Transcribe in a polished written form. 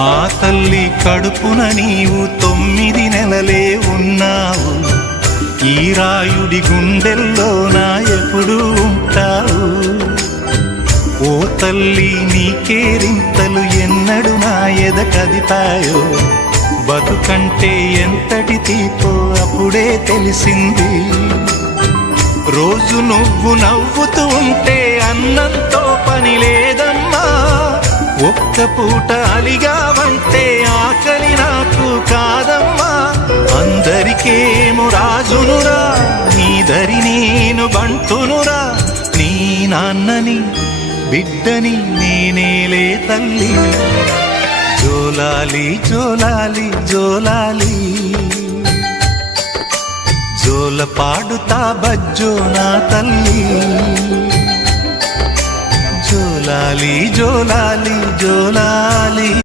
ఆ తల్లి కడుపున నీవు 9 నెలలే ఉన్నావు. ఈ రాయుడి గుండెల్లో నా ఎప్పుడు ఉంటావు. ఓ తల్లి నీకేరింతలు ఎన్నడు నా ఎద కదిపాయో. బతుకంటే ఎంతటి తీపో అప్పుడే తెలిసింది. రోజు నువ్వు నవ్వుతూ ఉంటే అన్నంతో పని లేదమ్మా. ఒక్క పూట అలిగావంటే ఆకలి నాకు కాదమ్మా. అందరికేమో రాజునురా, నీ దరి నేను బంటునురా. నీ నాన్నని బిడ్డని నేనేలే తల్లి. జోలాలి జోలాలి జోలాలి, జోల పాడుతా బజ్జో నా తల్లి. జోలాలి జోలాలి జోలాలి.